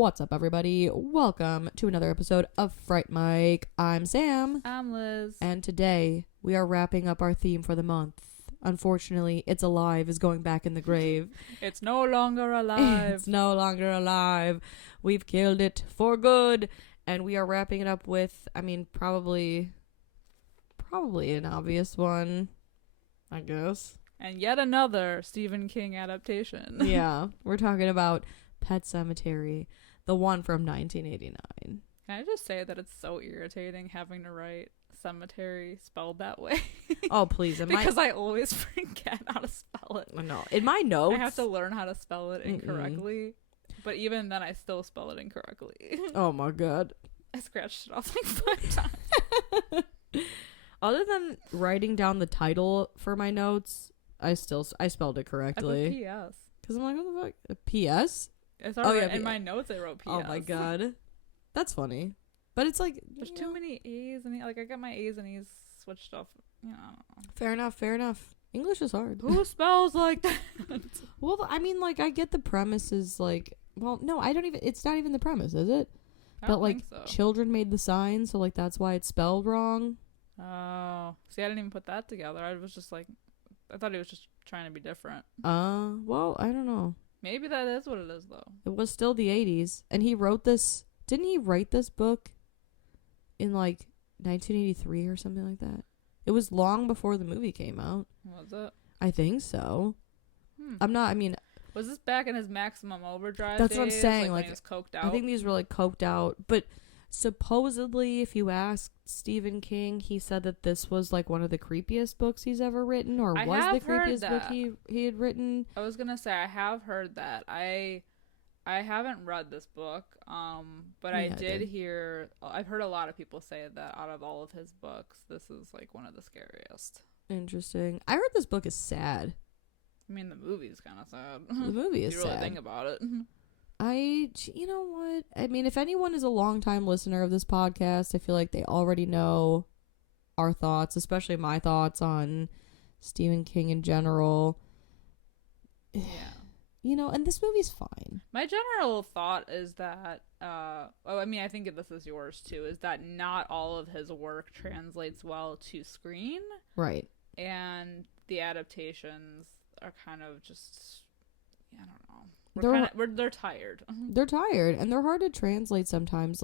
What's up, everybody? Welcome to another episode of Fright Mic. I'm Sam. I'm Liz. And today, we are wrapping up our theme for the month. Unfortunately, It's Alive is going back in the grave. It's no longer alive. It's no longer alive. We've killed it for good. And we are wrapping it up with, probably an obvious one, I guess. And yet another Stephen King adaptation. Yeah, we're talking about Pet Sematary, the one from 1989. Can I just say that it's so irritating having to write cemetery spelled that way? Oh, please. Because I always forget how to spell it. No, in my notes. I have to learn how to spell it incorrectly. But even then, I still spell it incorrectly. Oh my god. I scratched it off like 5 times. Other than writing down the title for my notes, I spelled it correctly. I put P.S. Because I'm like, what the fuck? A P.S.? In my notes, I wrote P.S. Oh my god. That's funny. But it's like... There's too many A's and I got my A's and E's switched off. You know. Fair enough. English is hard. Who spells like that? Well, I get the premise is like... Well, no, I don't even... It's not even the premise, is it? I don't think so. Children made the sign, so that's why it's spelled wrong. Oh. See, I didn't even put that together. I was just like... I thought he was just trying to be different. Well, I don't know. Maybe that is what it is, though. It was still the 80s. And he wrote this... Didn't he write this book in, 1983 or something like that? It was long before the movie came out. Was it? I think so. Was this back in his Maximum Overdrive That's days? what I'm saying. When he was coked out? I think these were, coked out. But supposedly, if you asked Stephen King, he said that this was, one of the creepiest books he's ever written, or was the creepiest book he had written. I was gonna say, I have heard that. I haven't read this book, but I did hear... I've heard a lot of people say that out of all of his books, this is, one of the scariest. Interesting. I heard this book is sad. I mean, the movie's kind of sad. The movie is sad. You really think about it. You know what? If anyone is a longtime listener of this podcast, I feel like they already know our thoughts, especially my thoughts on Stephen King in general. Yeah. And this movie's fine. My general thought is that, I think this is yours too, is that not all of his work translates well to screen. Right. And the adaptations are kind of just, I don't know. They're tired. They're tired, and they're hard to translate sometimes.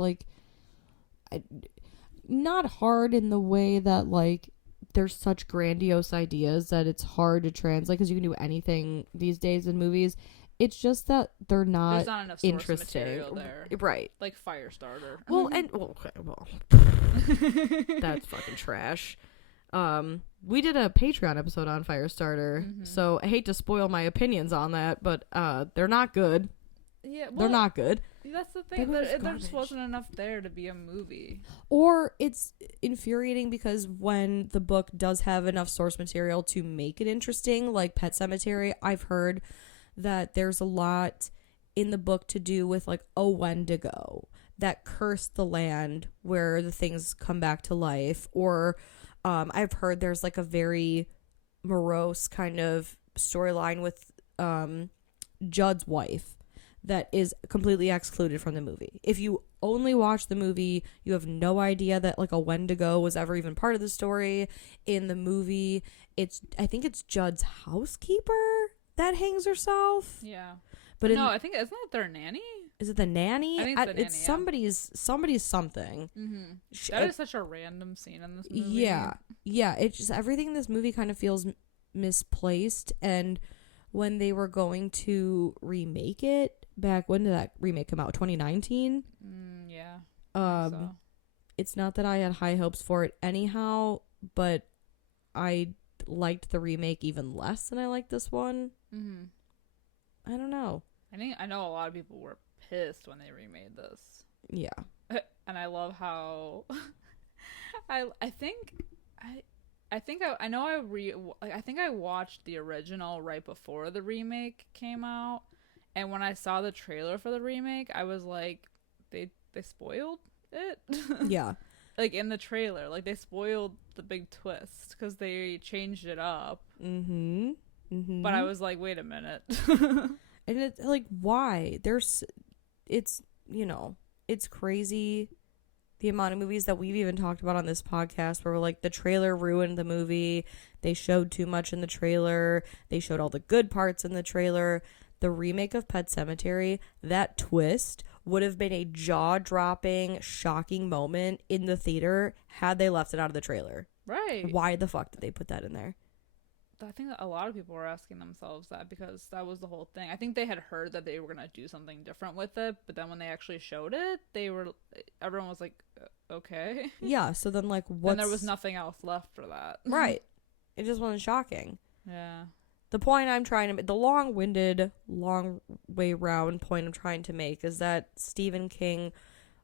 Not hard in the way that, there's such grandiose ideas that it's hard to translate, because you can do anything these days in movies. It's just that there's not enough source interesting material there. Right. Like Firestarter. That's fucking trash. We did a Patreon episode on Firestarter, so I hate to spoil my opinions on that, but they're not good. Yeah, well, they're not good. That's the thing. There just wasn't enough there to be a movie. Or it's infuriating because when the book does have enough source material to make it interesting, like Pet Sematary, I've heard that there's a lot in the book to do with a Wendigo that cursed the land where the things come back to life, or I've heard there's a very morose kind of storyline with Judd's wife that is completely excluded from the movie. If you only watch the movie, you have no idea that a Wendigo was ever even part of the story. In the movie, I think it's Judd's housekeeper that hangs herself. Yeah. But I think, isn't it their nanny? Is it the nanny? I think it's the nanny, somebody's something. Mm-hmm. That is such a random scene in this movie. Yeah. It's just everything in this movie kind of feels misplaced. And when they were going to remake it back, when did that remake come out? 2019? Yeah. So. It's not that I had high hopes for it anyhow, but I liked the remake even less than I liked this one. Mm-hmm. I don't know. I know a lot of people were pissed when they remade this. Yeah. And I love how I think I think I think I watched the original right before the remake came out, and when I saw the trailer for the remake, I was like, they spoiled it. Yeah. Like in the trailer, like they spoiled the big twist because they changed it up. Mm-hmm. Mm-hmm. But I was like, wait a minute. And it's like, why? It's, you know, it's crazy the amount of movies that we've even talked about on this podcast where like the trailer ruined the movie. They showed too much in the trailer. They showed all the good parts in the trailer. The remake of Pet Sematary, that twist would have been a jaw-dropping, shocking moment in the theater had they left it out of the trailer. Right. Why the fuck did they put that in there? I think that a lot of people were asking themselves that because that was the whole thing. I think they had heard that they were going to do something different with it, but then when they actually showed it, everyone was like, okay. Yeah, so then like then there was nothing else left for that. Right. It just wasn't shocking. Yeah. The point I'm trying to make, the long-winded, long way round point I'm trying to make is that Stephen King,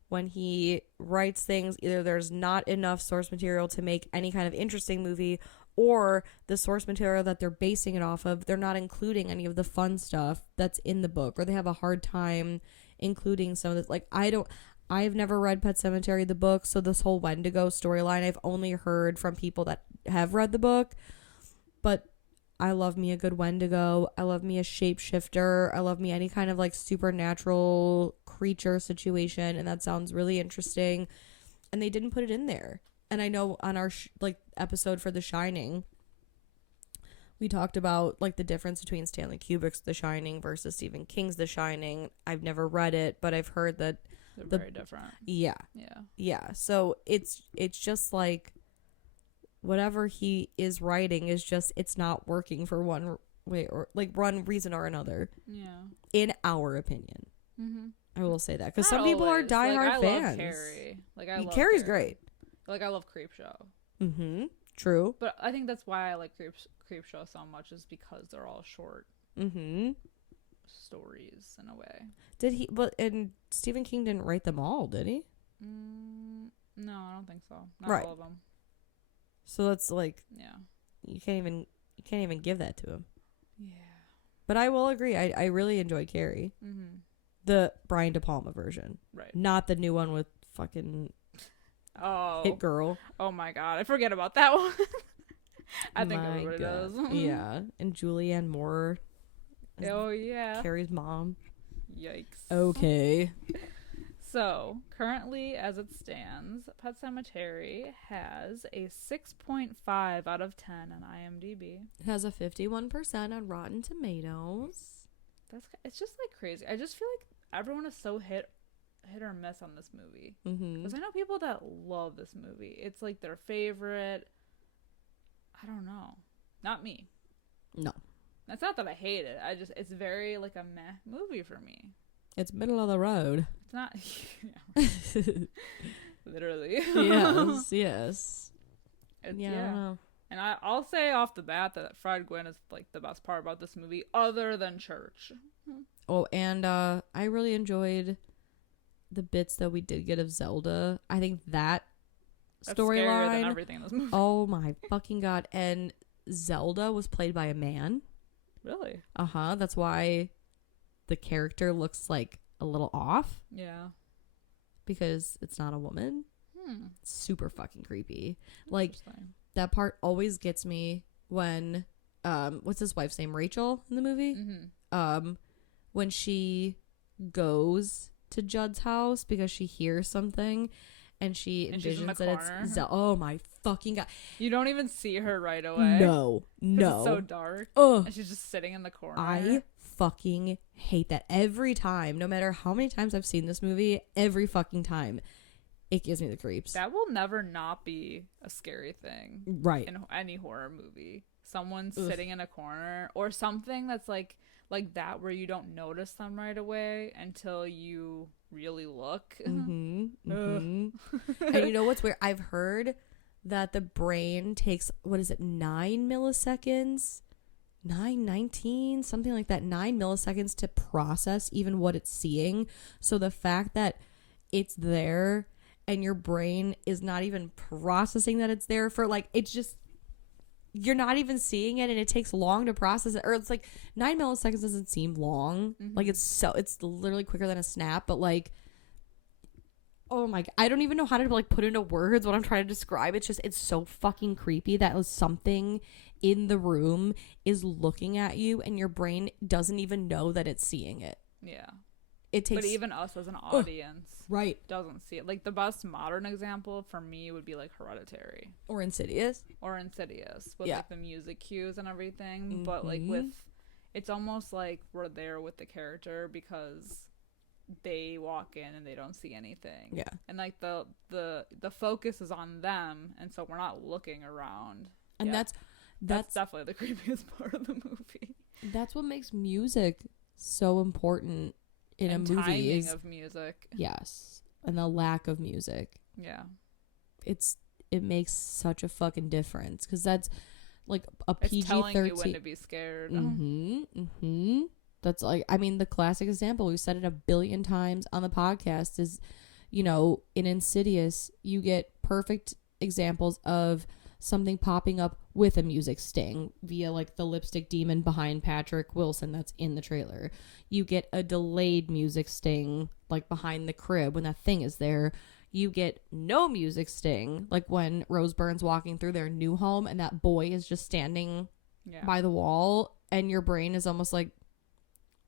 when he writes things, either there's not enough source material to make any kind of interesting movie, or the source material that they're basing it off of, they're not including any of the fun stuff that's in the book, or they have a hard time including some of this. Like, I've never read Pet Sematary, the book, so this whole Wendigo storyline, I've only heard from people that have read the book, but I love me a good Wendigo. I love me a shapeshifter. I love me any kind of like supernatural creature situation, and that sounds really interesting. And they didn't put it in there. And I know on our episode for The Shining, we talked about like the difference between Stanley Kubrick's The Shining versus Stephen King's The Shining. I've never read it, but I've heard that they're very different. Yeah. Yeah. Yeah. So it's just like whatever he is writing is just, it's not working for one way or like one reason or another. Yeah. In our opinion. Mm-hmm. I will say that because Not some people are always. diehard like, I fans. love Carrie. Like I love Carrie's Carrie. great. Like I love Creepshow. Mm-hmm. True. But I think that's why I like Creepshow so much is because they're all short Mm-hmm. stories in a way. Did he? But and Stephen King didn't write them all, did he? No, I don't think so. Not Right. all of them. So that's like, Yeah. you can't even give that to him. Yeah. But I will agree. I really enjoy Carrie. Mm-hmm. The Brian De Palma version, Right. not the new one with fucking Hit Girl. Oh my god, I forget about that one. I think everybody does. Yeah, and Julianne Moore. Oh yeah. Carrie's mom. Yikes. Okay. So, currently, as it stands, Pet Sematary has a 6.5 out of 10 on IMDb. It has a 51% on Rotten Tomatoes. It's just like crazy. I just feel like everyone is so hit or miss on this movie. Because I know people that love this movie. It's like their favorite. I don't know. Not me. No. It's not that I hate it. It's very like a meh movie for me. It's middle of the road. It's not. Literally. Yes. Yeah. I don't know. And I'll say off the bat that Fried Gwyn is like the best part about this movie, other than church. Oh, and I really enjoyed the bits that we did get of Zelda. I think that storyline, everything in this movie. Oh my fucking god! And Zelda was played by a man. Really? That's why the character looks like a little off. Yeah. Because it's not a woman. It's super fucking creepy. Like, that part always gets me when what's his wife's name? Rachel in the movie? Mm-hmm. When she goes to Judd's house because she hears something and she envisions that it's oh my fucking god. You don't even see her right away. No. It's so dark. Ugh. And she's just sitting in the corner. I fucking hate that every time. No matter how many times I've seen this movie, every fucking time it gives me the creeps. That will never not be a scary thing. Right. In any horror movie. Someone sitting in a corner or something that's like that where you don't notice them right away until you really look. And you know what's weird? I've heard that the brain takes, 9 milliseconds? 19, something like that, 9 milliseconds to process even what it's seeing. So the fact that it's there and your brain is not even processing that it's there for it's just, you're not even seeing it, and it takes long to process it. Or it's like 9 milliseconds doesn't seem long. Like it's literally quicker than a snap. But like, oh my God, I don't even know how to like put into words what I'm trying to describe. It's so fucking creepy that something in the room is looking at you, and your brain doesn't even know that it's seeing it. Yeah. It takes, but even us as an audience, right, doesn't see it. Like the best modern example for me would be like Hereditary or Insidious, with like the music cues and everything. But like it's almost like we're there with the character because they walk in and they don't see anything. Yeah, and like the focus is on them, and so we're not looking around. And that's definitely the creepiest part of the movie. That's what makes music so important in and a movie. Timing of music. Yes, and the lack of music. Yeah, it makes such a fucking difference, because that's like a PG-13. It's telling you when to be scared. That's like, I mean, the classic example, we've said it a billion times on the podcast, is, you know, in Insidious, you get perfect examples of something popping up with a music sting via like the lipstick demon behind Patrick Wilson that's in the trailer. You get a delayed music sting like behind the crib when that thing is there. You get no music sting like when Rose Byrne's walking through their new home and that boy is just standing by the wall, and your brain is almost like,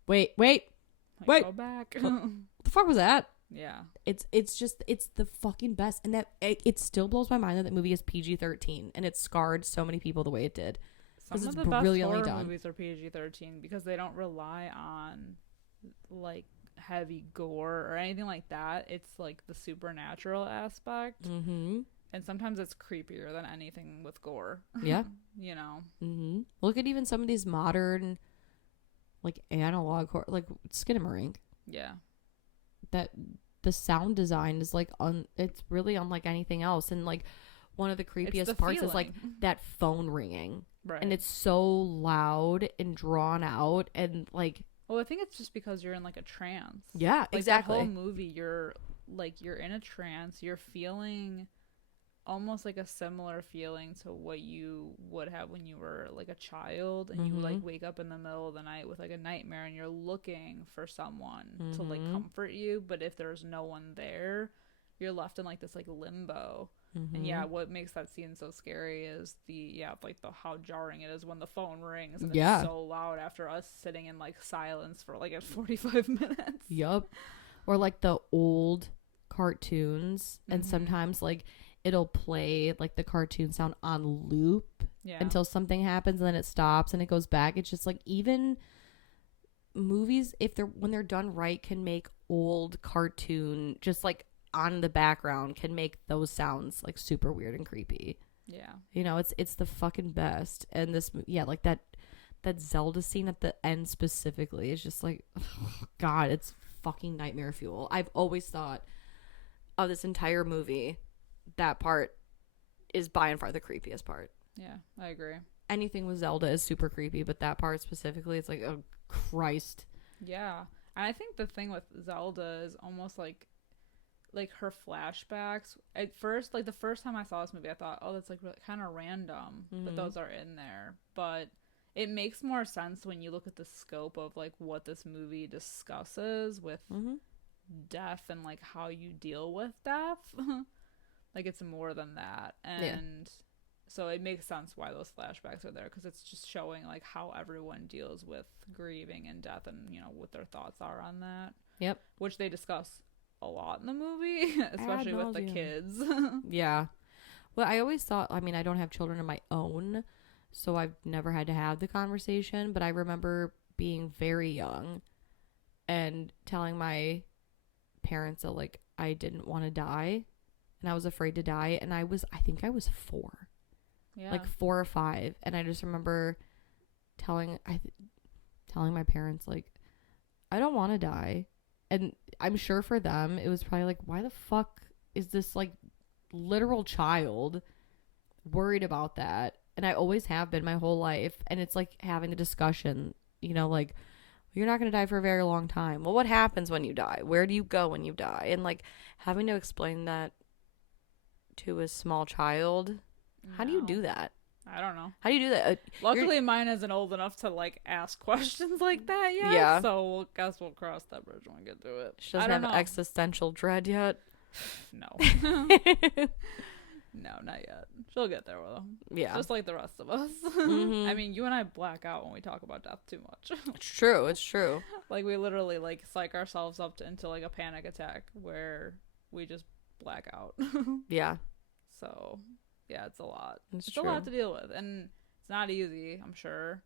wait, go back. What the fuck was that? Yeah. It's the fucking best. And that it still blows my mind that the movie is PG-13 and it scarred so many people the way it did. Some of the best horror movies are PG-13 because they don't rely on like heavy gore or anything like that. It's like the supernatural aspect. And sometimes it's creepier than anything with gore. Yeah. You know. Look at even some of these modern like analog horror, like Skinamarink. Yeah. That the sound design is like it's really unlike anything else. And like one of the creepiest parts is like that phone ringing. Right. And it's so loud and drawn out, and like, well, I think it's just because you're in like a trance. Yeah, like, exactly. The whole movie, you're in a trance. You're feeling almost like a similar feeling to what you would have when you were like a child, and you like wake up in the middle of the night with like a nightmare, and you're looking for someone to like comfort you, but if there's no one there, you're left in like this like limbo. And what makes that scene so scary is like the how jarring it is when the phone rings and it's so loud after us sitting in like silence for like 45 minutes. Yup. Or like the old cartoons, and sometimes like it'll play like the cartoon sound on loop until something happens, and then it stops and it goes back. It's just like, even movies, when they're done right, can make old cartoon just like on the background, can make those sounds like super weird and creepy. Yeah. You know, it's the fucking best. And this, like that Zelda scene at the end specifically is just like, oh God, it's fucking nightmare fuel. I've always thought of this entire movie, that part is by and far the creepiest part. Yeah, I agree. Anything with Zelda is super creepy, but that part specifically, it's like, oh Christ. Yeah. And I think the thing with Zelda is almost like her flashbacks. At first, like the first time I saw this movie, I thought, oh, that's like really, kind of random that those are in there. But it makes more sense when you look at the scope of like what this movie discusses with death and like how you deal with death. Like it's more than that. And so it makes sense why those flashbacks are there, because it's just showing like how everyone deals with grieving and death, and you know what their thoughts are on that. Yep. Which they discuss a lot in the movie, especially with the kids. Yeah. Well, I always thought, I mean, I don't have children of my own, so I've never had to have the conversation, but I remember being very young and telling my parents that like I didn't want to die and I was afraid to die, and I think I was 4. Yeah. Like 4 or 5, and I just remember telling my parents like, I don't want to die. And I'm sure for them, it was probably like, why the fuck is this like literal child worried about that? And I always have been my whole life. And it's like having a discussion, you know, like, you're not going to die for a very long time. Well, what happens when you die? Where do you go when you die? And like having to explain that to a small child, how do you do that? I don't know. How do you do that? Luckily, mine isn't old enough to like ask questions like that yet. Yeah. So guess we'll cross that bridge when we get to it. She doesn't have existential dread yet. No. No, not yet. She'll get there though. Yeah. Just like the rest of us. Mm-hmm. I mean, you and I black out when we talk about death too much. It's true. It's true. Like we literally like psych ourselves up into like a panic attack where we just black out. Yeah. So, yeah, it's a lot. It's true. a lot to deal with, and it's not easy, I'm sure.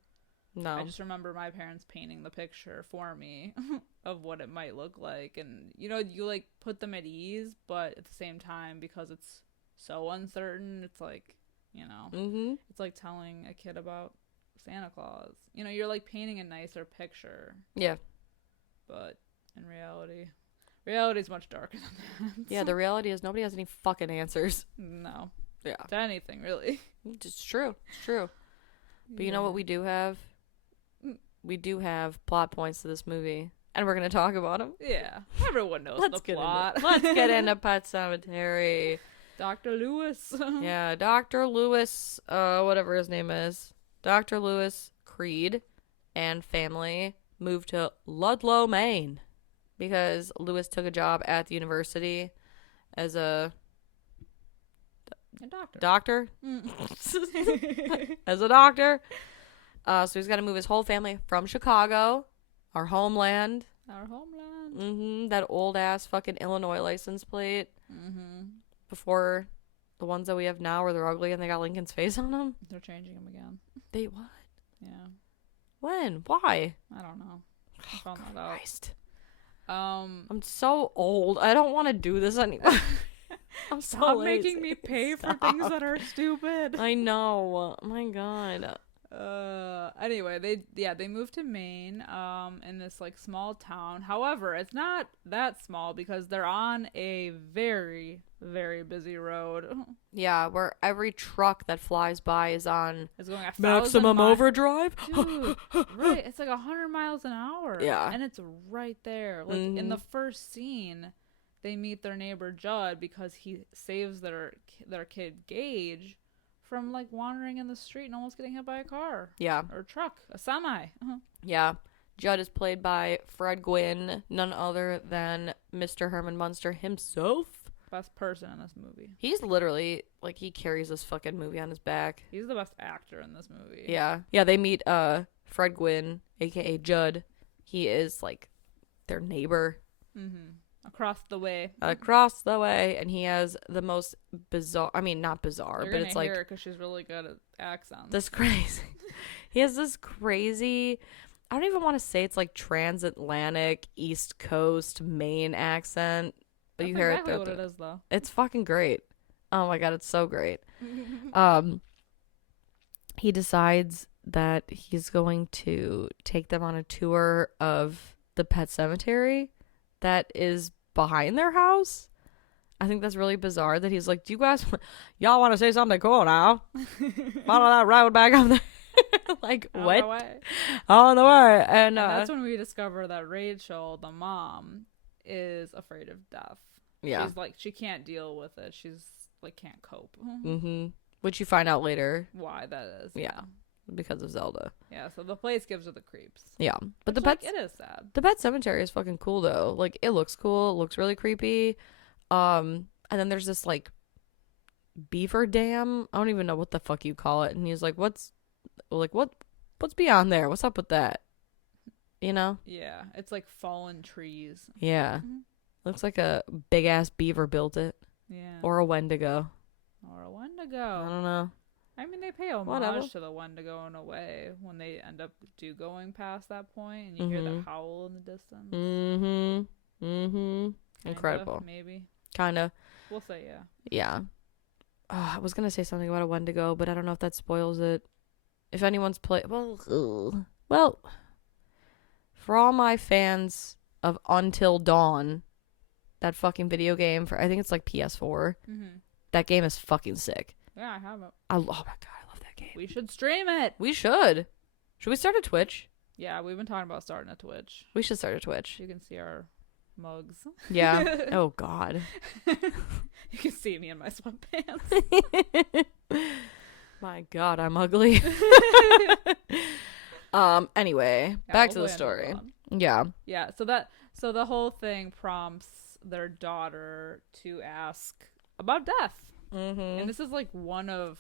No. I just remember my parents painting the picture for me of what it might look like, and you know, you like put them at ease, but at the same time, because it's so uncertain, it's like, you know, it's like telling a kid about Santa Claus. You know, you're like painting a nicer picture. Yeah. But in reality is much darker than that. Yeah, the reality is nobody has any fucking answers. No. Yeah. To anything, really. It's true. It's true. But you know what we do have? We do have plot points to this movie. And we're going to talk about them. Yeah. Everyone knows the plot. Let's get into Pet Sematary. Dr. Lewis. Yeah, Dr. Lewis, whatever his name is. Dr. Lewis Creed and family moved to Ludlow, Maine, because Lewis took a job at the university as a doctor. As a doctor. So he's got to move his whole family from Chicago, our homeland. That old ass fucking Illinois license plate. Before the ones that we have now where they're ugly and they got Lincoln's face on them. They're changing them again. They what? Yeah. When? Why? I don't know. I found that Christ. out. I'm so old. I don't want to do this anymore. I'm so Stop lazy. making me pay for things that are stupid. I know. Oh my God. Anyway, they moved to Maine, in this like small town. However, it's not that small because they're on a very, very busy road. Yeah, where every truck that flies by is on It's going at maximum overdrive. Dude, right. It's like 100 miles an hour. Yeah. And it's right there. Like in the first scene, they meet their neighbor Judd because he saves their kid Gage from like wandering in the street and almost getting hit by a car. Yeah. Or a truck, a semi. Yeah. Judd is played by Fred Gwynne, none other than Mr. Herman Munster himself. Best person in this movie. He's literally, like, he carries this fucking movie on his back. He's the best actor in this movie. Yeah. Yeah, they meet Fred Gwynne, a.k.a. Judd. He is, like, their neighbor. Across the way. And he has the most bizarre, I mean, not bizarre, You're but it's like... You're because she's really good at accents. This crazy... He has this crazy... I don't even want to say it's like transatlantic, East Coast, Maine accent. But That's you hear exactly it what it is, though. It's fucking great. Oh my God, it's so great. He decides that he's going to take them on a tour of the pet cemetery that is behind their house. I think that's really bizarre that he's like, do you guys, y'all want to say something cool now? Follow that road back up there. Like, what? On the way. And that's when we discover that Rachel, the mom, is afraid of death. Yeah. She's like, she can't deal with it. She's like, can't cope. Which you find out later. Why that is. Yeah. Because of Zelda. Yeah, so the place gives her the creeps. Yeah. But which, it is sad. The pet cemetery is fucking cool though. Like, it looks cool. It looks really creepy. And then there's this like beaver dam. I don't even know what the fuck you call it. And he's like, what's beyond there? What's up with that? You know? Yeah. It's like fallen trees. Yeah. Looks like a big ass beaver built it. Yeah. Or a Wendigo. I don't know. I mean, they pay homage to the Wendigo in a way when they end up going past that point and you hear the howl in the distance. Incredible. Maybe. Kinda. We'll say yeah. Yeah. I was gonna say something about a Wendigo, but I don't know if that spoils it. If anyone's well, for all my fans of Until Dawn, that fucking video game for, I think it's like PS4. That game is fucking sick. Yeah, I have it. Oh my God, I love that game. We should stream it. We should. Should we start a Twitch? Yeah, we've been talking about starting a Twitch. We should start a Twitch. You can see our mugs. Yeah. Oh God. You can see me in my sweatpants. My God, I'm ugly. Anyway, Yeah, back we'll to the go story. on. Yeah. Yeah, so the whole thing prompts their daughter to ask about death. Mm-hmm. And this is like one of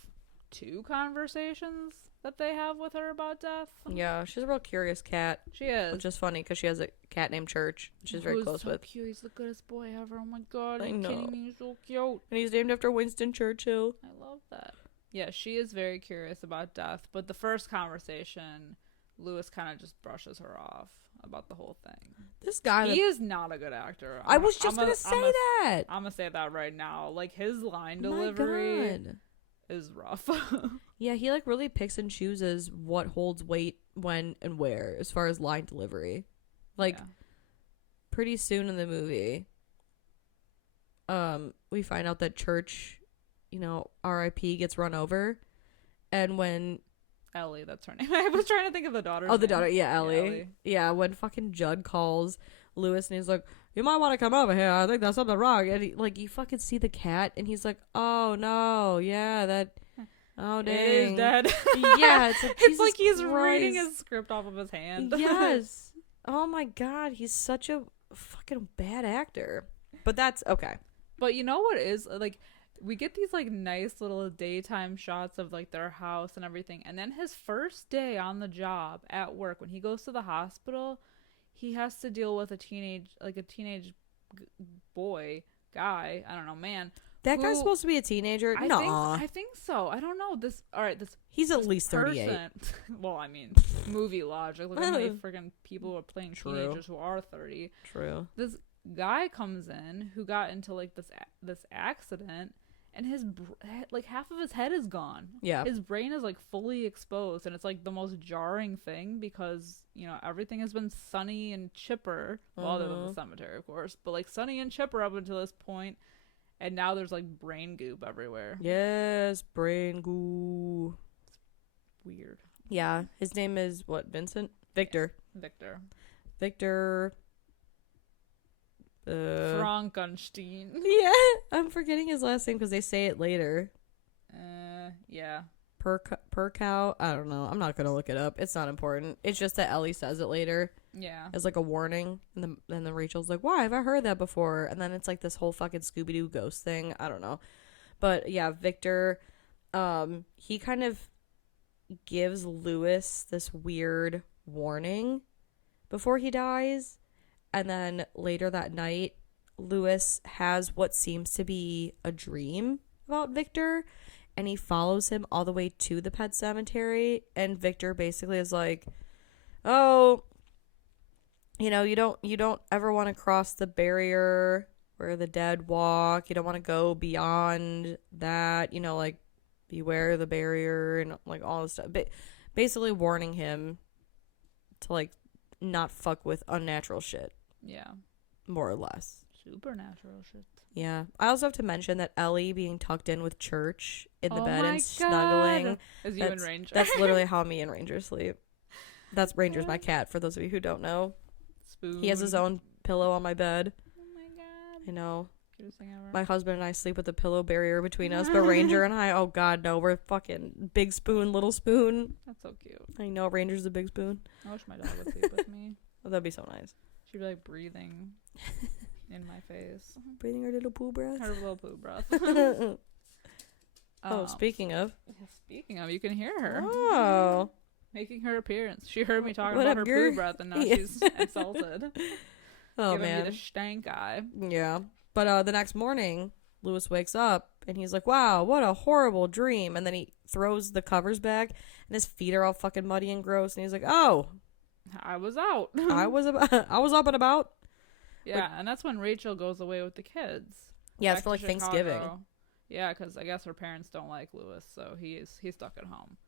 2 conversations that they have with her about death. Yeah, she's a real curious cat. She is. Which is funny because she has a cat named Church. She's very close so with. Cute. He's the goodest boy ever. Oh my God. I Are you know. kidding me? He's so cute. And he's named after Winston Churchill. I love that. Yeah, she is very curious about death. But the first conversation, Lewis kind of just brushes her off about the whole thing. This guy. He is not a good actor. I was just going to say that. I'm going to say that right now. Like, his line delivery is rough. Yeah, he like really picks and chooses what holds weight when and where as far as line delivery. Like, pretty soon in the movie, we find out that Church, you know, R.I.P. gets run over. And when Ellie, that's her name. I was trying to think of the daughter's the name. daughter, yeah, Ellie. Yeah, when fucking Judd calls Lewis and he's like, you might want to come over here. I think there's something wrong. And he, like, you fucking see the cat and he's like, oh no, yeah, that, oh dang. It is dead. Yeah, it's like, it's like he's Christ. reading his script off of his hand. Yes. Oh my God, he's such a fucking bad actor. But that's okay. But you know what is, like, we get these, like, nice little daytime shots of, like, their house and everything. And then his first day on the job at work, when he goes to the hospital, he has to deal with a teenage boy, guy, I don't know, man. That guy's supposed to be a teenager? No. I think so. I don't know. He's at least 38. Well, I mean, movie logic. Look at how many freaking people are playing teenagers who are 30. True. This guy comes in who got into, like, this accident, and his like half of his head is gone. Yeah. His brain is, like, fully exposed, and it's, like, the most jarring thing because, you know, everything has been sunny and chipper, well, other than the cemetery, of course, but, like, sunny and chipper up until this point, and now there's, like, brain goop everywhere. Yes, brain goo. It's weird. Yeah, his name is what? Vincent? Victor. Victor. Frankenstein. Yeah, I'm forgetting his last name because they say it later. Yeah. Percow. I don't know. I'm not gonna look it up. It's not important. It's just that Ellie says it later. Yeah. As like a warning, and then Rachel's like, "Why have I heard that before?" And then it's like this whole fucking Scooby Doo ghost thing. I don't know, but yeah, Victor. He kind of gives Lewis this weird warning before he dies. And then later that night, Lewis has what seems to be a dream about Victor. And he follows him all the way to the pet cemetery. And Victor basically is like, oh, you know, you don't ever want to cross the barrier where the dead walk. You don't want to go beyond that. You know, like, beware the barrier and, like, all this stuff. But basically warning him to, like, not fuck with unnatural shit. Yeah. More or less. Supernatural shit. Yeah. I also have to mention that Ellie being tucked in with Church in the bed and God. snuggling. As you and Ranger. That's literally how me and Ranger sleep. That's Ranger's my cat, for those of you who don't know. Spoon. He has his own pillow on my bed. Oh my God. I know. Cutest thing ever. My husband and I sleep with a pillow barrier between us, but Ranger and I, oh God, no, we're fucking big spoon, little spoon. That's so cute. I know, Ranger's a big spoon. I wish my dog would sleep with me. Oh, that'd be so nice. She'd be like breathing in my face. Breathing her little poo breath. Her little poo breath. Speaking of, you can hear her. Oh. Making her appearance. She heard me talking What about up, her girl? poo breath, and now she's insulted. Oh, Giving man. me the stank eye. Yeah. But the next morning, Lewis wakes up, and he's like, wow, what a horrible dream. And then he throws the covers back, and his feet are all fucking muddy and gross, and he's like, oh. I was out. I was up and about. Yeah, and that's when Rachel goes away with the kids. Yeah, Back it's for, like, to Thanksgiving. Chicago. Yeah, because I guess her parents don't like Lewis, so he's stuck at home.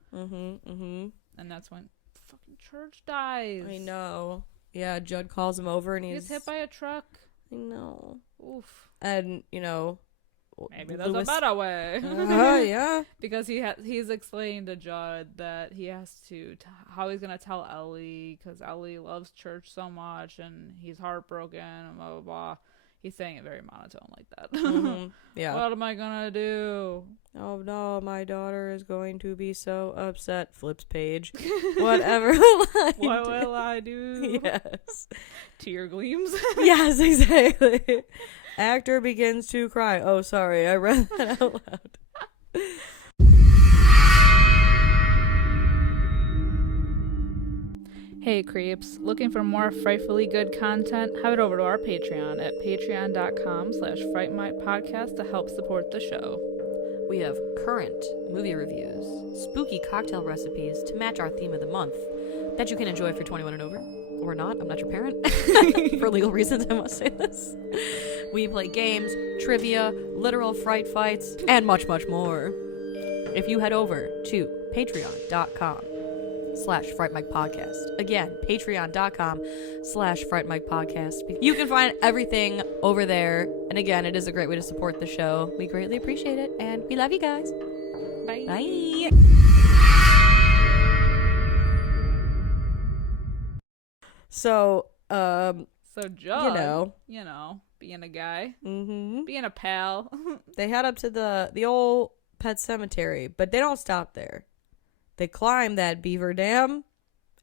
And that's when fucking Church dies. I know. Yeah, Judd calls him over, and he's hit by a truck. I know. Oof. And, you know, maybe there's a better way. Yeah. Because he's explaining to Judd that he has to how he's gonna tell Ellie, because Ellie loves Church so much and he's heartbroken and blah blah blah. he's saying it very monotone like that. Yeah. What am I gonna do? Oh no, my daughter is going to be so upset. Flips page. Whatever will I do? What will I do? Yes. Tear gleams. Yes, exactly. Actor begins to cry. Oh, sorry, I read that out loud. Hey creeps, looking for more frightfully good content? Head over to our Patreon at patreon.com/Fright Mic podcast to help support the show. We have current movie reviews, spooky cocktail recipes to match our theme of the month that you can enjoy if you're 21 and over. Or not, I'm not your parent. For legal reasons, I must say this. We play games, trivia, literal fright fights, and much, much more. If you head over to patreon.com/Fright Mic podcast. Again, patreon.com/Fright Mic podcast. You can find everything over there. And again, it is a great way to support the show. We greatly appreciate it. And we love you guys. Bye. Bye. So, Judd, being a guy, being a pal. They head up to the old Pet Cemetery, but they don't stop there. They climb that beaver dam,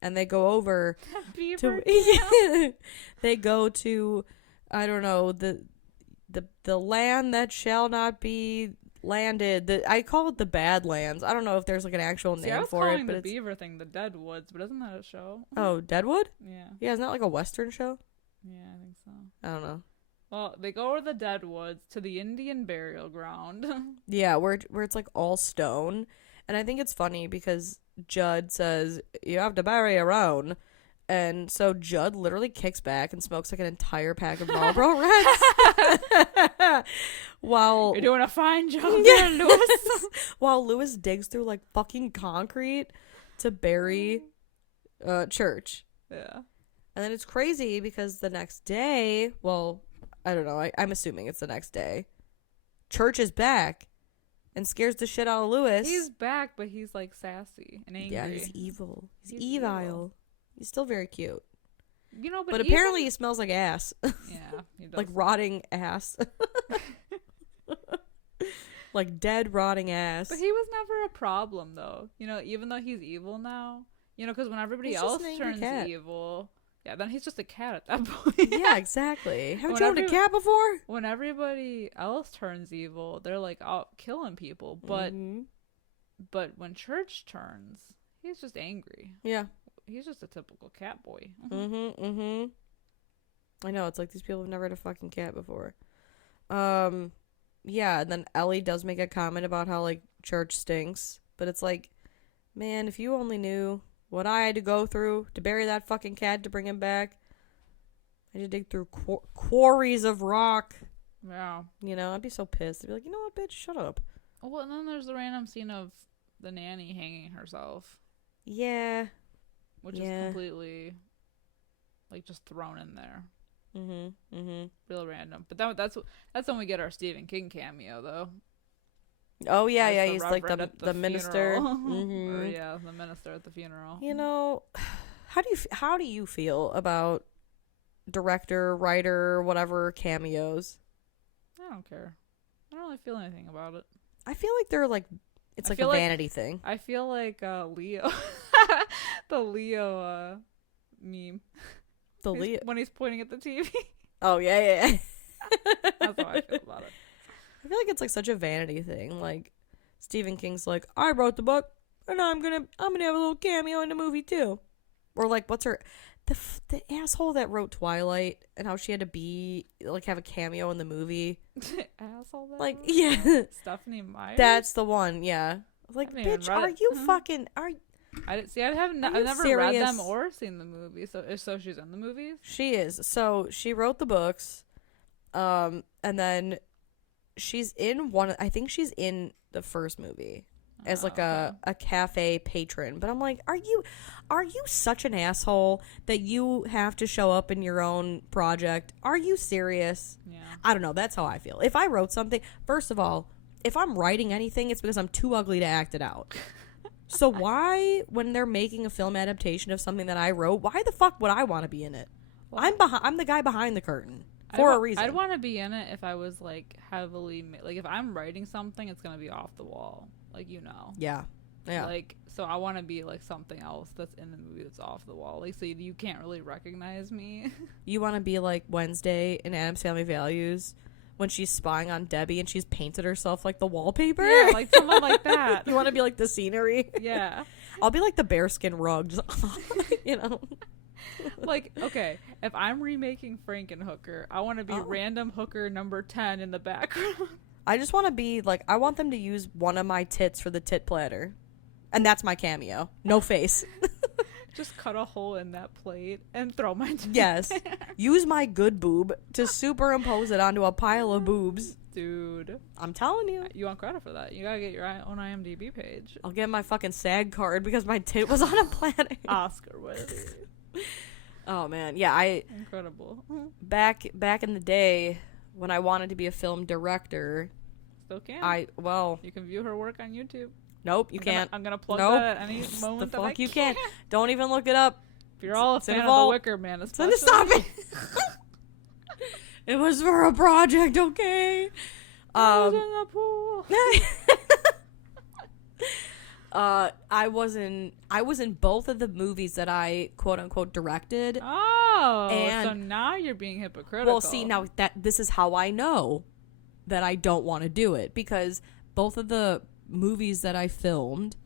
and they go over Beaver dam. They go to, I don't know, the land that shall not be landed. I call it the Badlands. I don't know if there's like an actual name for it, but the beaver thing the Deadwoods, but isn't that a show? Oh, Deadwood? Yeah. Yeah, isn't that like a Western show? Yeah, I think so. I don't know. Well, they go over the Deadwoods to the Indian burial ground. Yeah, where it's like all stone. And I think it's funny because Judd says, you have to bury your own. And so Judd literally kicks back and smokes like an entire pack of Marlboro Reds. While you're doing a fine job there, Lewis. While Lewis digs through like fucking concrete to bury Church. Yeah. And then it's crazy because the next day, well, I don't know, I'm assuming it's the next day, Church is back and scares the shit out of Lewis. He's back, but he's like sassy and angry. Yeah, he's evil. He's evil. He's still very cute. But even... apparently he smells like ass. Yeah, he does. Like rotting ass. Like dead, rotting ass. But he was never a problem, though. Even though he's evil now. Because when everybody else turns evil... Yeah, then he's just a cat at that point. Yeah, exactly. Haven't you owned a cat before? When everybody else turns evil, they're like out killing people. But when Church turns, he's just angry. Yeah. He's just a typical cat boy. I know, it's like these people have never had a fucking cat before. Yeah, and then Ellie does make a comment about how, like, Church stinks. But it's like, man, if you only knew what I had to go through to bury that fucking cat to bring him back. I had to dig through quarries of rock. Yeah. I'd be so pissed. I'd be like, you know what, bitch, shut up. Well, and then there's the random scene of the nanny hanging herself. Yeah. Which is completely, like, just thrown in there. Real random. But that's when we get our Stephen King cameo, though. Oh yeah, he's like the minister. Or, yeah, the minister at the funeral. How do you feel about director, writer, whatever cameos? I don't care. I don't really feel anything about it. I feel like they're like it's like a vanity thing. I feel like Leo, the Leo meme. When he's pointing at the TV. Oh yeah. That's how I feel about it. I feel like it's like such a vanity thing. Like Stephen King's like, I wrote the book, and I'm gonna have a little cameo in the movie too. Or like, what's her, the asshole that wrote Twilight and how she had to be like have a cameo in the movie. Asshole. Like Stephanie Meyer. That's the one. Yeah. Like, bitch, are you fucking I've never read them or seen the movie. So she's in the movies. She is. So she wrote the books, and then. She's in I think she's in the first movie as like a cafe patron. But I'm like, are you such an asshole that you have to show up in your own project? Are you serious? Yeah. I don't know. That's how I feel. If I wrote something, first of all, if I'm writing anything, it's because I'm too ugly to act it out. So why, when they're making a film adaptation of something that I wrote, why the fuck would I want to be in it? Well, I'm the guy behind the curtain. for a reason. I'd want to be in it if I was like heavily like if I'm writing something, it's gonna be off the wall, like Yeah. Like, so I want to be like something else that's in the movie that's off the wall. Like, so you can't really recognize me. You want to be like Wednesday in Addams Family Values when she's spying on Debbie and she's painted herself like the wallpaper. Yeah, like someone like that. You want to be like the scenery. Yeah. I'll be like the bearskin rug, just, Like, okay, if I'm remaking Frankenhooker, I want to be random hooker number 10 in the background. I just want to be like, I want them to use one of my tits for the tit platter. And that's my cameo. No face. Just cut a hole in that plate and throw my tit Yes. there. Use my good boob to superimpose it onto a pile of boobs. Dude. I'm telling you. You want credit for that. You gotta get your own IMDb page. I'll get my fucking SAG card because my tit was on a platter. Oscar worthy. Oh, man. Yeah, Incredible. Back in the day when I wanted to be a film director, Still can. You can view her work on YouTube. Nope, you can't. I'm gonna plug nope. that at any moment The that I fuck you can. can't. Don't even look it up. If you're all a It's in fan a of The vault. Wicker Man, So especially. stop it. It was for a project, okay? I was in the pool. I was in both of the movies that I quote unquote directed. Oh, And- so now you're being hypocritical. Well, see, now this is how I know that I don't want to do it, because both of the movies that I filmed,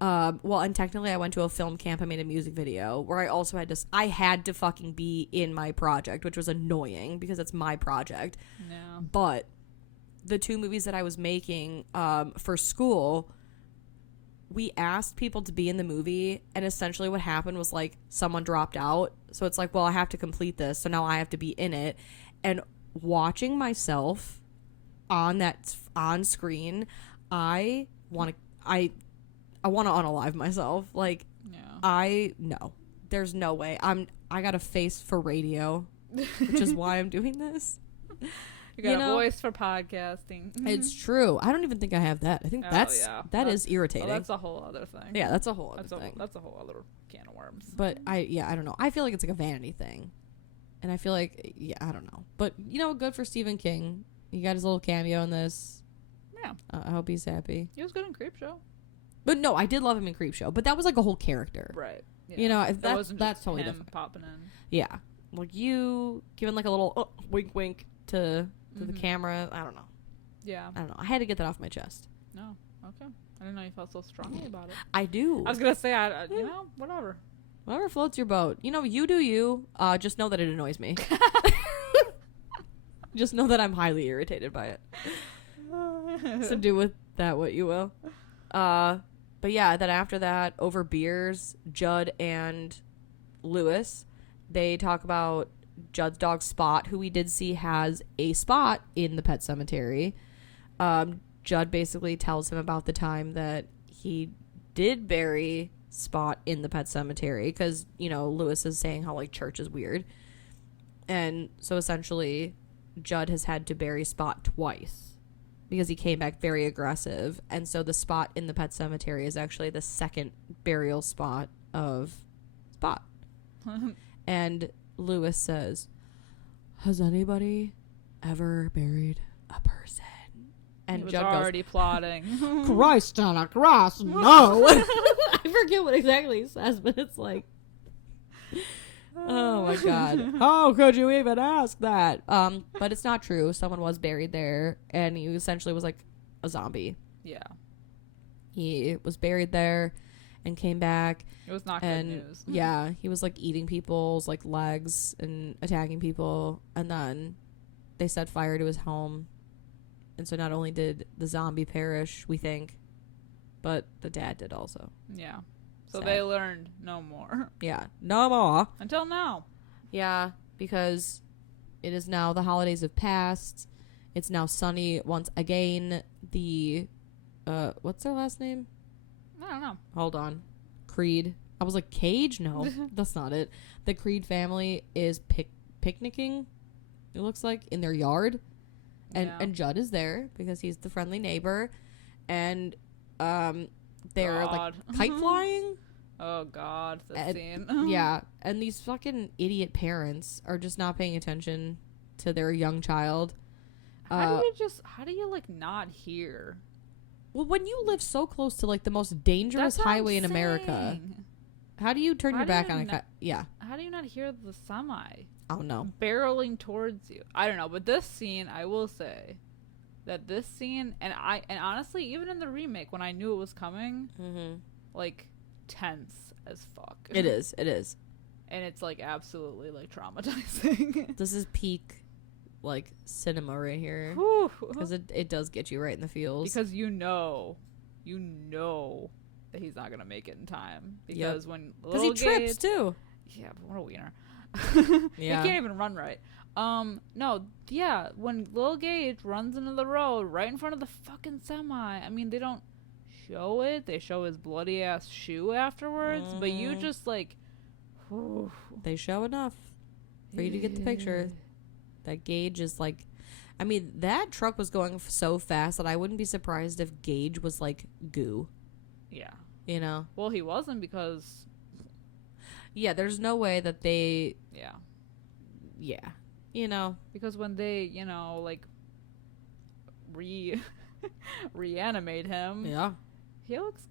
and technically I went to a film camp. I made a music video where I had to fucking be in my project, which was annoying because it's my project. No. But the two movies that I was making for school, we asked people to be in the movie, and essentially what happened was like someone dropped out. So it's like, well, I have to complete this, so now I have to be in it. And watching myself on screen, I want to unalive myself. Like, Yeah. no, there's no way. I got a face for radio, which is why I'm doing this. You got a voice for podcasting. It's true. I don't even think I have that. I think that is irritating. Well, that's a whole other thing. Yeah, that's a whole other thing. That's a whole other can of worms. But I don't know. I feel like it's like a vanity thing. And I feel like, I don't know. But, good for Stephen King. He got his little cameo in this. Yeah. I hope he's happy. He was good in Creepshow. But no, I did love him in Creepshow. But that was like a whole character. Right. Yeah. That wasn't that's just totally him different. popping in. Yeah. Like you giving like a little wink wink to the camera. I don't know. Yeah. I don't know. I had to get that off my chest. No. Okay. I didn't know you felt so strongly about it. I do. I was going to say, whatever. Whatever floats your boat. You do you. Just know that it annoys me. Just know that I'm highly irritated by it. So do with that what you will. But yeah, then after that, over beers, Judd and Lewis, they talk about Judd's dog Spot, who we did see has a spot in the pet cemetery. Judd basically tells him about the time that he did bury Spot in the pet cemetery because, Lewis is saying how, like, church is weird. And so essentially, Judd has had to bury Spot twice because he came back very aggressive. And so the spot in the pet cemetery is actually the second burial spot of Spot. And Lewis says, has anybody ever buried a person? And He was Judd already plotting. Christ on a cross, no. I forget what exactly he says, but it's like, oh my god, how could you even ask that? But it's not true. Someone was buried there, and he essentially was like a zombie. Yeah. He was buried there and came back. It was not good news. Yeah, he was like eating people's like legs and attacking people, and then they set fire to his home. And so not only did the zombie perish, we think, but the dad did also. Yeah. So Sad. they learned no more. Yeah, no more. Until now. Yeah, because it is now the holidays have passed. It's now sunny once again. The, what's their last name? I don't know. Hold on. Creed. I was like, Cage? No, that's not it. The Creed family is picnicking, it looks like, in their yard. And Judd is there because he's the friendly neighbor. And they're like kite flying. Oh god, that scene. Yeah, and these fucking idiot parents are just not paying attention to their young child. How do you like not hear? Well, when you live so close to like the most dangerous highway in America, how do you turn your back on a yeah? How do you not hear the semi? I don't know. Barreling towards you. I don't know, but this scene, I will say that this scene, and honestly, even in the remake, when I knew it was coming, like tense as fuck. It is. And it's like absolutely like traumatizing. This is peak like cinema right here, because it does get you right in the feels, because you know that he's not gonna make it in time, because when little he Gage, trips too. Yeah, but what a wiener. Yeah, he can't even run right. When little Gage runs into the road right in front of the fucking semi, I mean, they don't show it. They show his bloody ass shoe afterwards, but you just like, they show enough for you to get the picture that Gage is like, I mean, that truck was going so fast that I wouldn't be surprised if Gage was like goo. Yeah. You know? Well, he wasn't, because yeah, there's no way that they yeah, you know, because when they, like reanimate him, he looks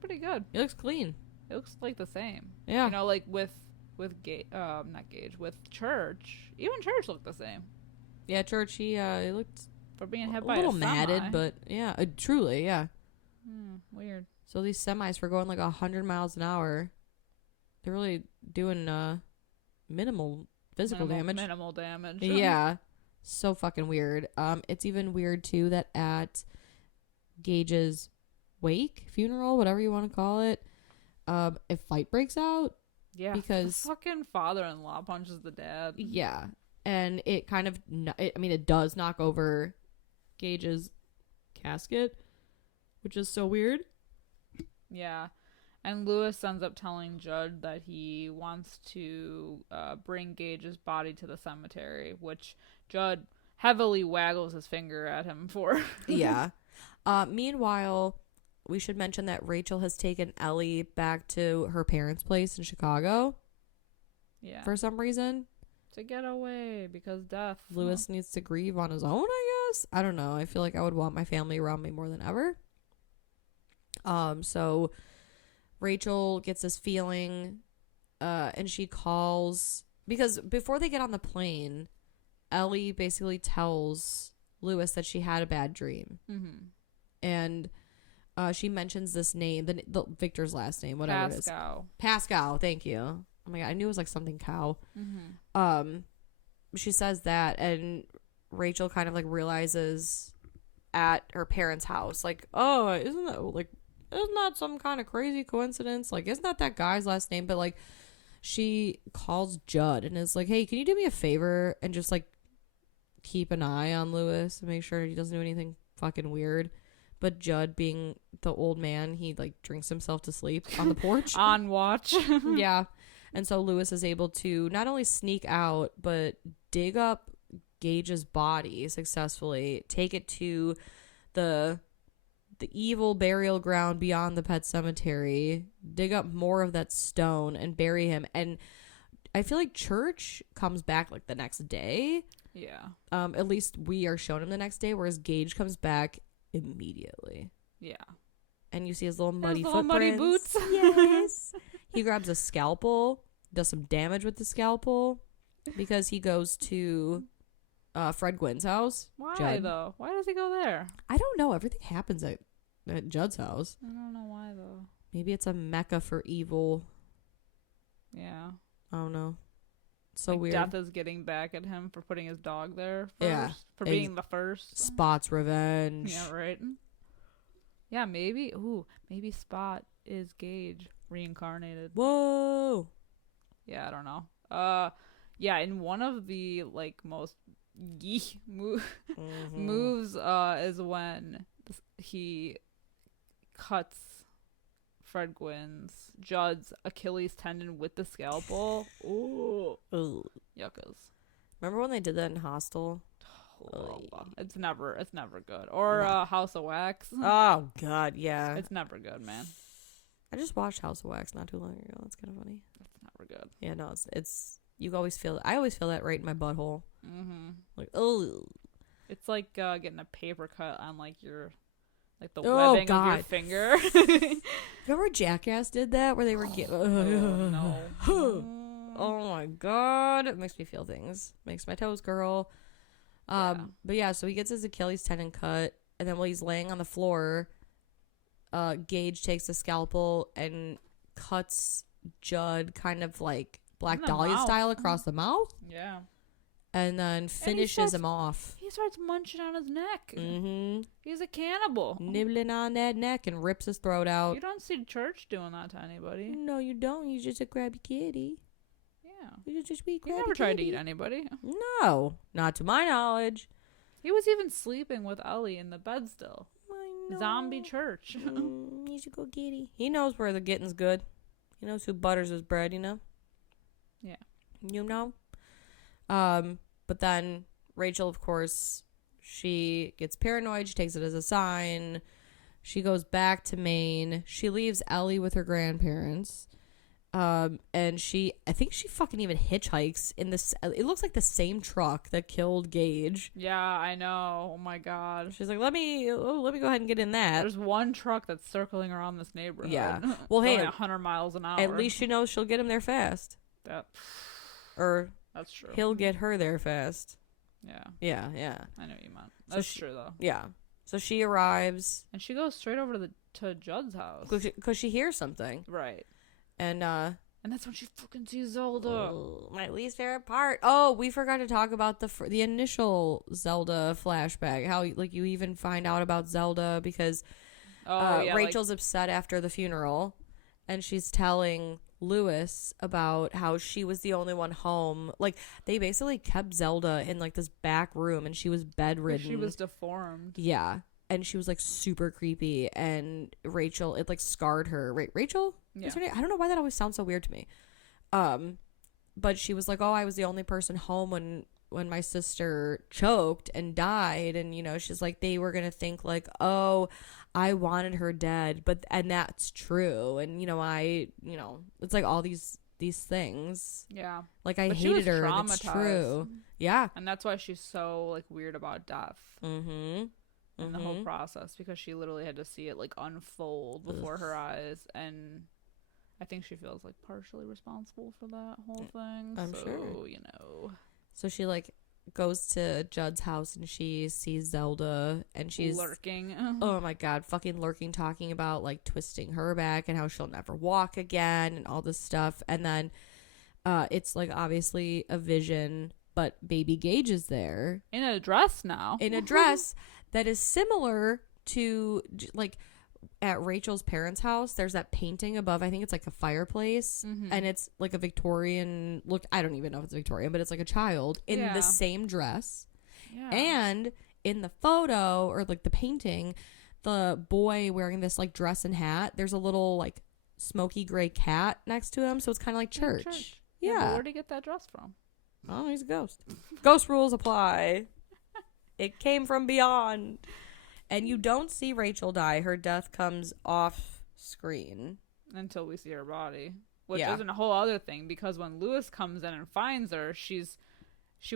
pretty good. He looks clean. It looks like the same. Yeah. Like with not Gage, with Church. Even Church looked the same. Yeah, Church, he looked for being hit by a little semi. matted, but yeah, truly, yeah. Weird. So these semis, for going like 100 miles an hour, they're really doing minimal physical damage. Minimal damage. Yeah. So fucking weird. It's even weird too that at Gage's funeral, whatever you want to call it, a fight breaks out. Yeah, because the fucking father-in-law punches the dad. Yeah, and it kind of, it does knock over Gage's casket, which is so weird. Yeah, and Lewis ends up telling Judd that he wants to bring Gage's body to the cemetery, which Judd heavily waggles his finger at him for. Yeah. Meanwhile, we should mention that Rachel has taken Ellie back to her parents' place in Chicago. Yeah. For some reason. To get away, because death. Lewis needs to grieve on his own, I guess. I don't know. I feel like I would want my family around me more than ever. So Rachel gets this feeling, and she calls, because before they get on the plane, Ellie basically tells Lewis that she had a bad dream. Mm-hmm. And she mentions this name, the Victor's last name, whatever it is. Pascal, thank you. Oh my god, I knew it was like something cow. Mm-hmm. She says that, and Rachel kind of like realizes at her parents' house, like, oh, isn't that some kind of crazy coincidence? Like, isn't that guy's last name? But like, she calls Judd and is like, hey, can you do me a favor and just like keep an eye on Lewis and make sure he doesn't do anything fucking weird. But Judd, being the old man, he like drinks himself to sleep on the porch. On watch. Yeah. And so Lewis is able to not only sneak out, but dig up Gage's body successfully, take it to the evil burial ground beyond the pet cemetery, dig up more of that stone and bury him. And I feel like Church comes back like the next day. Yeah. At least we are shown him the next day, whereas Gage comes back immediately. Yeah. And you see his little muddy footprints. Muddy boots. Yes. He grabs a scalpel, does some damage with the scalpel, because he goes to Fred Gwynn's house. Why, Judd. though? Why does he go there? I don't know. Everything happens at Judd's house. I don't know why, though. Maybe it's a mecca for evil. Yeah. I don't know. So like weird. Death is getting back at him for putting his dog there first. Yeah. For being the first. Spot's revenge. Yeah, right. Yeah, maybe. Ooh, maybe Spot is Gage reincarnated. Whoa. Yeah, I don't know. Yeah, in one of the like most moves is when he cuts Fred Gwynn's Judd's Achilles tendon with the scalpel. Ooh. Yuccas. Remember when they did that in Hostel? It's never good. Or House of Wax. Oh god, yeah. It's never good, man. I just watched House of Wax not too long ago. That's kind of funny. It's never good. Yeah, no, it's I always feel that right in my butthole. Mm-hmm. Like, oh. It's like getting a paper cut on like your, like the Oh, webbing of your God. finger. Remember Jackass did that where they were no. Oh my God. It makes me feel things. Makes my toes curl. But yeah, so he gets his Achilles tendon cut, and then while he's laying on the floor, Gage takes a scalpel and cuts Judd kind of like Black Dahlia style across the mouth. Yeah. And then finishes him off. He starts munching on his neck. Mm-hmm. He's a cannibal. Nibbling on that neck and rips his throat out. You don't see Church doing that to anybody. No, you don't. You just a grabby kitty. Yeah. You just be grabby He never tried to eat anybody. No, not to my knowledge. He was even sleeping with Ellie in the bed still. I know. Zombie Church. He's a good kitty. He knows where the getting's good. He knows who butters his bread, you know? Yeah. You know? But then Rachel, of course, she gets paranoid. She takes it as a sign. She goes back to Maine. She leaves Ellie with her grandparents. And I think she fucking even hitchhikes in this. It looks like the same truck that killed Gage. Yeah, I know. Oh my God. She's like, let me go ahead and get in that. There's one truck that's circling around this neighborhood. Yeah. Well, hey, 100 miles an hour. At least she knows she'll get him there fast. That's true. He'll get her there fast. Yeah. Yeah. I know what you meant. That's true though. Yeah. So she arrives. And she goes straight over to Judd's house. Because she hears something. Right. And that's when she fucking sees Zelda. My least favorite part. Oh, we forgot to talk about the initial Zelda flashback. How like you even find out about Zelda because Rachel's upset after the funeral, and she's telling Lewis about how she was the only one home. Like they basically kept Zelda in like this back room, and she was bedridden. She was deformed. Yeah. And she was like super creepy, and Rachel, it like scarred her. Rachel? Yeah. I don't know why that always sounds so weird to me. But she was like, oh, I was the only person home when my sister choked and died. And, you know, she's like, they were going to think like, oh, I wanted her dead. And that's true. And, it's like all these things. Yeah. Like I hated her. And it's true. Yeah. And that's why she's so like weird about death. Mm-hmm. In the whole process, because she literally had to see it like unfold before her eyes, and I think she feels like partially responsible for that whole thing. I'm sure. So she like goes to Judd's house and she sees Zelda, and she's lurking. Oh my God, fucking lurking, talking about like twisting her back and how she'll never walk again and all this stuff. And then it's like obviously a vision, but baby Gage is there in a dress now. In a dress that is similar to like at Rachel's parents' house. There's that painting above. I think it's like a fireplace, and it's like a Victorian look. I don't even know if it's Victorian, but it's like a child in the same dress. Yeah. And in the photo or like the painting, the boy wearing this like dress and hat, there's a little like smoky gray cat next to him. So it's kind of like church. Yeah. Where'd he get that dress from? Oh, he's a ghost. Ghost rules apply. It came from beyond. And you don't see Rachel die. Her death comes off screen. Until we see her body. Which isn't a whole other thing, because when Lewis comes in and finds her, she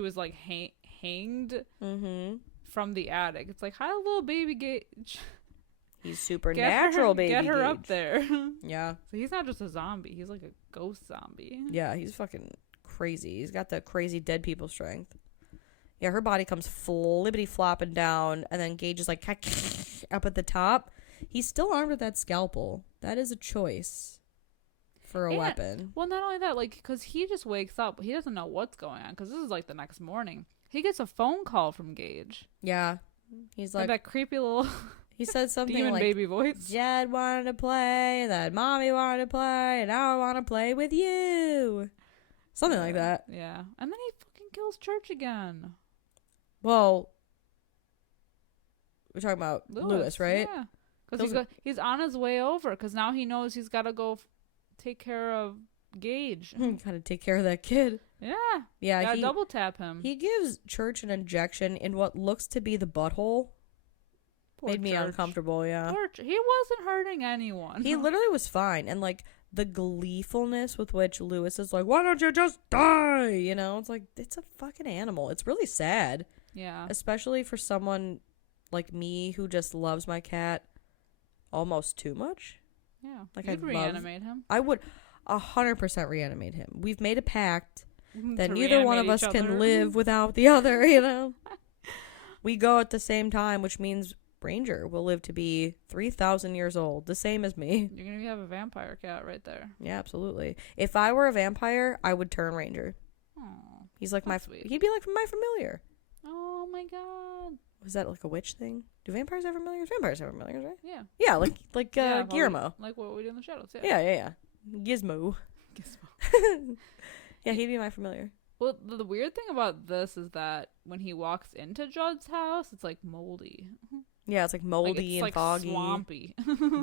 was like hanged from the attic. It's like, hi, little baby Gage. He's supernatural, baby Get her Gage. up there. Yeah. So he's not just a zombie. He's like a ghost zombie. Yeah, he's fucking crazy. He's got the crazy dead people strength. Yeah, her body comes flippity flopping down, and then Gage is like up at the top. He's still armed with that scalpel. That is a choice for a weapon. Well, not only that, like, because he just wakes up. He doesn't know what's going on, because this is like the next morning. He gets a phone call from Gage. Yeah. He's like, that creepy little he said something demon like, baby voice. Jed wanted to play, that mommy wanted to play, and now I want to play with you. Something like that. Yeah. And then he fucking kills Church again. Well, we're talking about Lewis, right? Yeah. Because he's on his way over, because now he knows he's got to go take care of Gage. Gotta take care of that kid. Yeah. Yeah. Gotta double tap him. He gives Church an injection in what looks to be the butthole. Made me uncomfortable, yeah. He wasn't hurting anyone. He literally was fine. And, like, the gleefulness with which Lewis is like, why don't you just die? You know, it's like, it's a fucking animal. It's really sad. Yeah. Especially for someone like me who just loves my cat almost too much. Yeah. Like, You'd reanimate him. I would 100% reanimate him. We've made a pact that To neither one of reanimate us each can other. live without the other, you know? We go at the same time, which means Ranger will live to be 3,000 years old, the same as me. You're going to have a vampire cat right there. Yeah, absolutely. If I were a vampire, I would turn Ranger. Oh, He's like sweet. he'd be like my familiar. Oh my god. Was that like a witch thing? Do vampires have familiars? Vampires have familiars, right? Yeah. Yeah, like Yeah, Guillermo. Like what we do in the shadows. Yeah. Gizmo. Gizmo. Yeah, he'd be my familiar. Well, the weird thing about this is that when he walks into Judd's house, it's like moldy. Yeah, it's like moldy Like, it's and like foggy. swampy.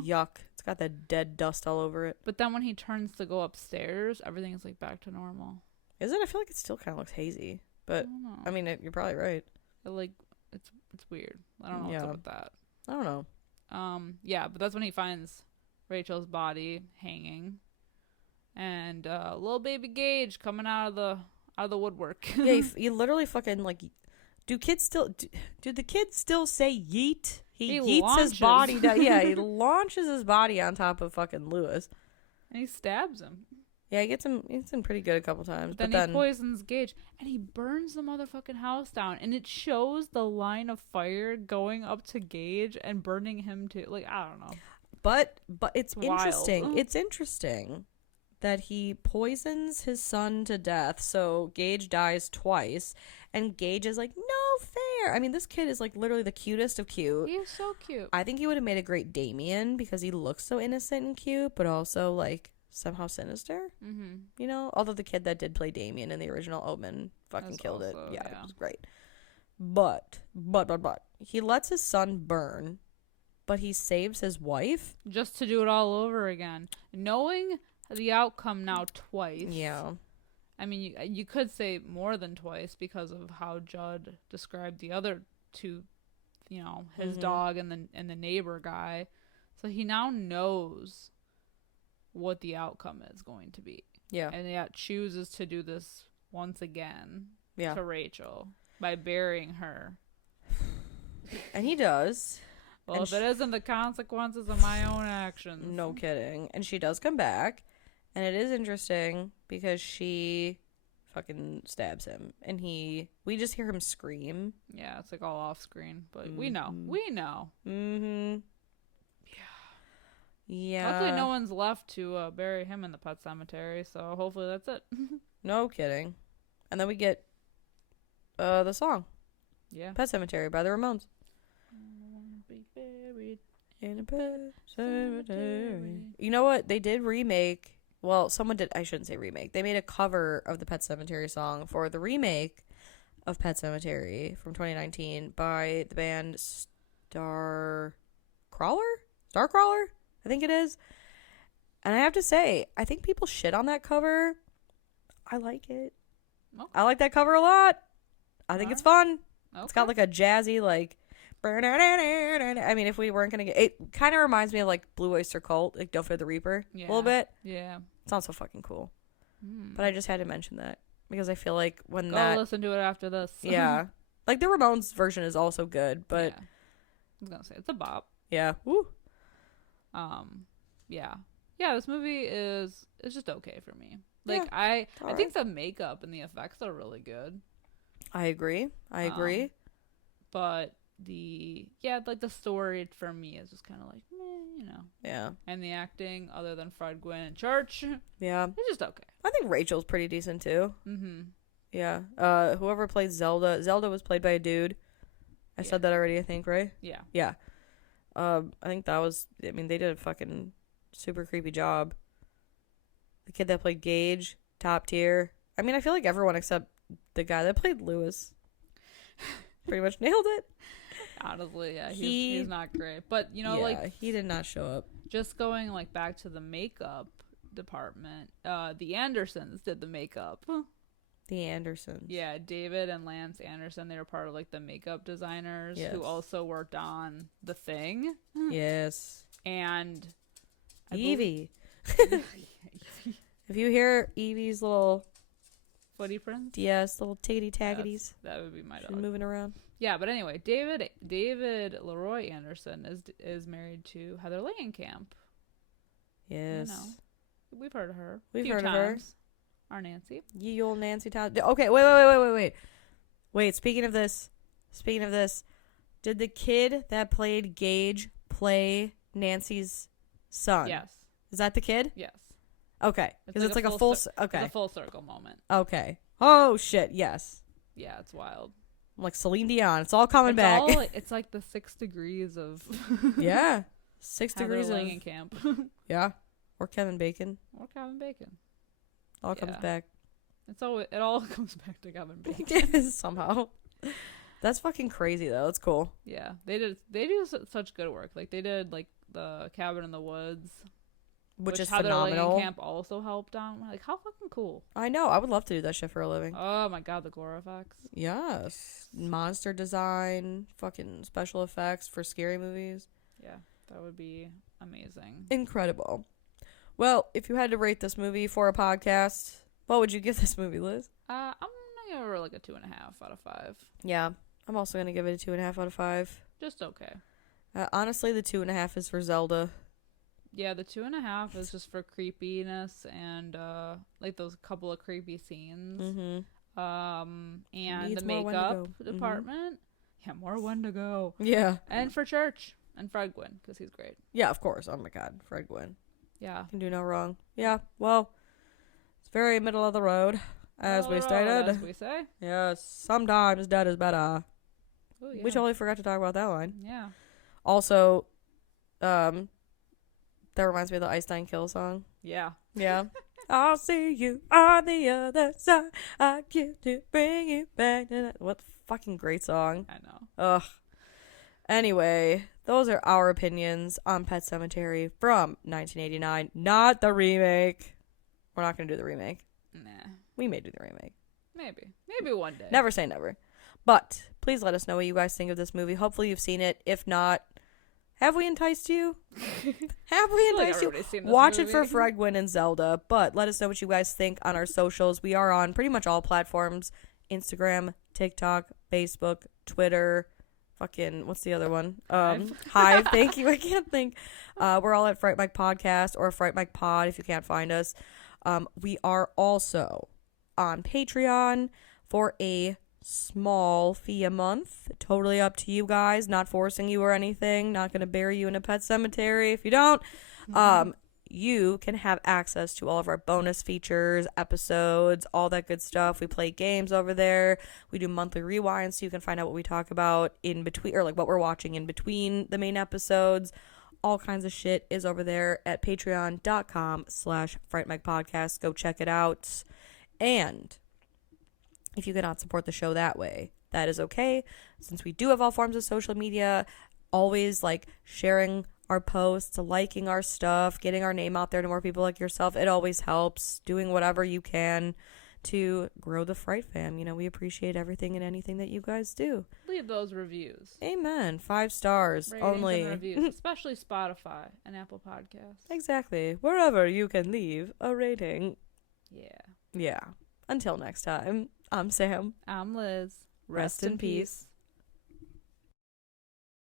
Yuck. It's got that dead dust all over it. But then when he turns to go upstairs, everything is like back to normal. Is it? I feel like it still kind of looks hazy. But, I don't know. I mean, you're probably right. It's weird. I don't know what's up with that. I don't know. Yeah, but that's when he finds Rachel's body hanging, and little baby Gage coming out of the woodwork. Yeah, you literally fucking like. Do the kids still say yeet? He yeets launches. his body down. Yeah, he launches his body on top of fucking Lewis. And he stabs him. Yeah, he gets him pretty good a couple times. But then he poisons Gage, and he burns the motherfucking house down, and it shows the line of fire going up to Gage and burning him too. Like, I don't know. But it's Wild. interesting. It's interesting that he poisons his son to death, so Gage dies twice, and Gage is like, no fair. I mean, this kid is like literally the cutest of cute. He is so cute. I think he would have made a great Damien because he looks so innocent and cute, but also like somehow sinister. Mm-hmm. You know, although the kid that did play Damien in the original Omen fucking That's killed it. also- Yeah, yeah. it was great. But he lets his son burn, but he saves his wife. Just to do it all over again. Knowing the outcome now twice. Yeah. I mean, you could say more than twice because of how Judd described the other two, you know, his Mhm. dog and the neighbor guy. So he now knows what the outcome is going to be. Yeah. And yet chooses to do this once again Yeah. to Rachel by burying her. And he does. Well, And if it isn't the consequences of my own actions. No kidding. And she does come back. And it is interesting because she fucking stabs him. And we just hear him scream. Yeah, it's like all off screen. But we know. Mhm. We know. Mm-hmm. Yeah. Luckily, no one's left to bury him in the pet cemetery, so hopefully that's it. No kidding. And then we get the song. Yeah. Pet Sematary by the Ramones. Be buried. In a pet cemetery. You know what? They did remake. Well, someone did. I shouldn't say remake. They made a cover of the Pet Sematary song for the remake of Pet Sematary from 2019 by the band Starcrawler, I think it is. And I have to say, I think people shit on that cover. I like it. Okay. I like that cover a lot. I think it's fun. Okay. It's got like a jazzy like. I mean, if we weren't gonna get it, kind of reminds me of like Blue Oyster Cult, like Don't Fear the Reaper, a little bit. Yeah. It's not so fucking cool, Mm. but I just had to mention that because I feel like when Go listen to it after this. yeah, like the Ramones version is also good, but Yeah. I was gonna say it's a bop. yeah, woo. Yeah. Yeah, this movie is just okay for me. Like Yeah, I alright. think the makeup and the effects are really good. I agree. But like the story for me is just kind of like, meh, you know. Yeah, And the acting, other than Fred Gwynn and Church, it's yeah. just okay. I think Rachel's pretty decent too. Mm-hmm. Yeah. Whoever played Zelda was played by a dude. I Yeah. said that already. I think, right? Yeah. Yeah. I think that was. I mean, they did a fucking super creepy job. The kid that played Gage, top tier. I mean, I feel like everyone except the guy that played Lewis pretty much nailed it. Honestly, yeah, he's not great. But you know, like he did not show up. just going like back to the makeup department, the Andersons did the makeup. The Andersons. Yeah, David and Lance Anderson, they were part of like the makeup designers Yes. who also worked on The Thing. Yes. And I Evie. If you hear Evie's little footy prints, yes, little tiggity taggities, that would be my she's dog moving around. Yeah, but anyway, David Leroy Anderson is married to Heather Langenkamp. Yes, You know, we've heard of her. We've few heard times. of her. Our Nancy. Ye old Nancy Town. Okay, wait. Speaking of this, did the kid that played Gage play Nancy's son? Yes. Is that the kid? Yes. Okay, because it's like a full. Okay, it's a full circle moment. Okay. Oh shit! Yes. Yeah, it's wild. I'm like Celine Dion. It's all coming back. It's like the 6 degrees of yeah, 6 Heather degrees of Langenkamp. yeah, or Kevin Bacon. Or Kevin Bacon. All comes back. It all comes back to Kevin Bacon somehow. That's fucking crazy though. It's cool. Yeah, they do such good work. Like they did like the Cabin in the Woods, which is Heather phenomenal. Langenkamp also helped on. Like how fucking cool. I know. I would love to do that shit for a living. Oh my god, the gore effects. Yes. Monster design, fucking special effects for scary movies. Yeah, that would be amazing. Incredible. Well, if you had to rate this movie for a podcast, what would you give this movie, Liz? I'm gonna give her like a 2.5 out of 5. Yeah, I'm also gonna give it a 2.5 out of 5. Just okay. Honestly, the 2.5 is for Zelda. Yeah, the 2.5 is just for creepiness and like those couple of creepy scenes. Mm-hmm. And Needs the more makeup Wendigo. department. Yeah, more Wendigo. Yeah. And for Church and Fred Gwynn because he's great. Yeah, of course. Oh my god, Fred Gwynn. Yeah. Can do no wrong. Yeah, well, it's very middle of the road, as we stated. As we say. Yes, sometimes dead is better. Ooh, yeah. We totally forgot to talk about that line. Yeah. Also, that reminds me of the Einstein Kill song. Yeah. Yeah. I'll see you on the other side. I get to bring you back. What fucking great song. I know. Ugh. Anyway, those are our opinions on Pet Sematary from 1989. Not the remake. We're not going to do the remake. Nah. We may do the remake. Maybe one day. Never say never. But please let us know what you guys think of this movie. Hopefully you've seen it. If not, have we enticed you? Have we enticed you? Watch it for Fred Gwynn and Zelda. But let us know what you guys think on our socials. We are on pretty much all platforms. Instagram, TikTok, Facebook, Twitter. Fucking, what's the other one? Hive. Thank you. I can't think. We're all at Fright Mic Podcast or Fright Mic Pod if you can't find us. We are also on Patreon for a small fee a month. Totally up to you guys. Not forcing you or anything. Not going to bury you in a pet cemetery if you don't. You can have access to all of our bonus features, episodes, all that good stuff. We play games over there. We do monthly rewinds so you can find out what we talk about in between, or like what we're watching in between the main episodes. All kinds of shit is over there at patreon.com/FrightMicPodcast. Go check it out. And if you cannot support the show that way, that is okay. Since we do have all forms of social media, always like sharing our posts, liking our stuff, getting our name out there to more people like yourself. It always helps. Doing whatever you can to grow the Fright Fam. You know, we appreciate everything and anything that you guys do. Leave those reviews. Amen. 5 stars Ratings only. and reviews, especially Spotify and Apple Podcasts. Exactly. Wherever you can leave a rating. Yeah. Yeah. Until next time, I'm Sam. I'm Liz. Rest in peace.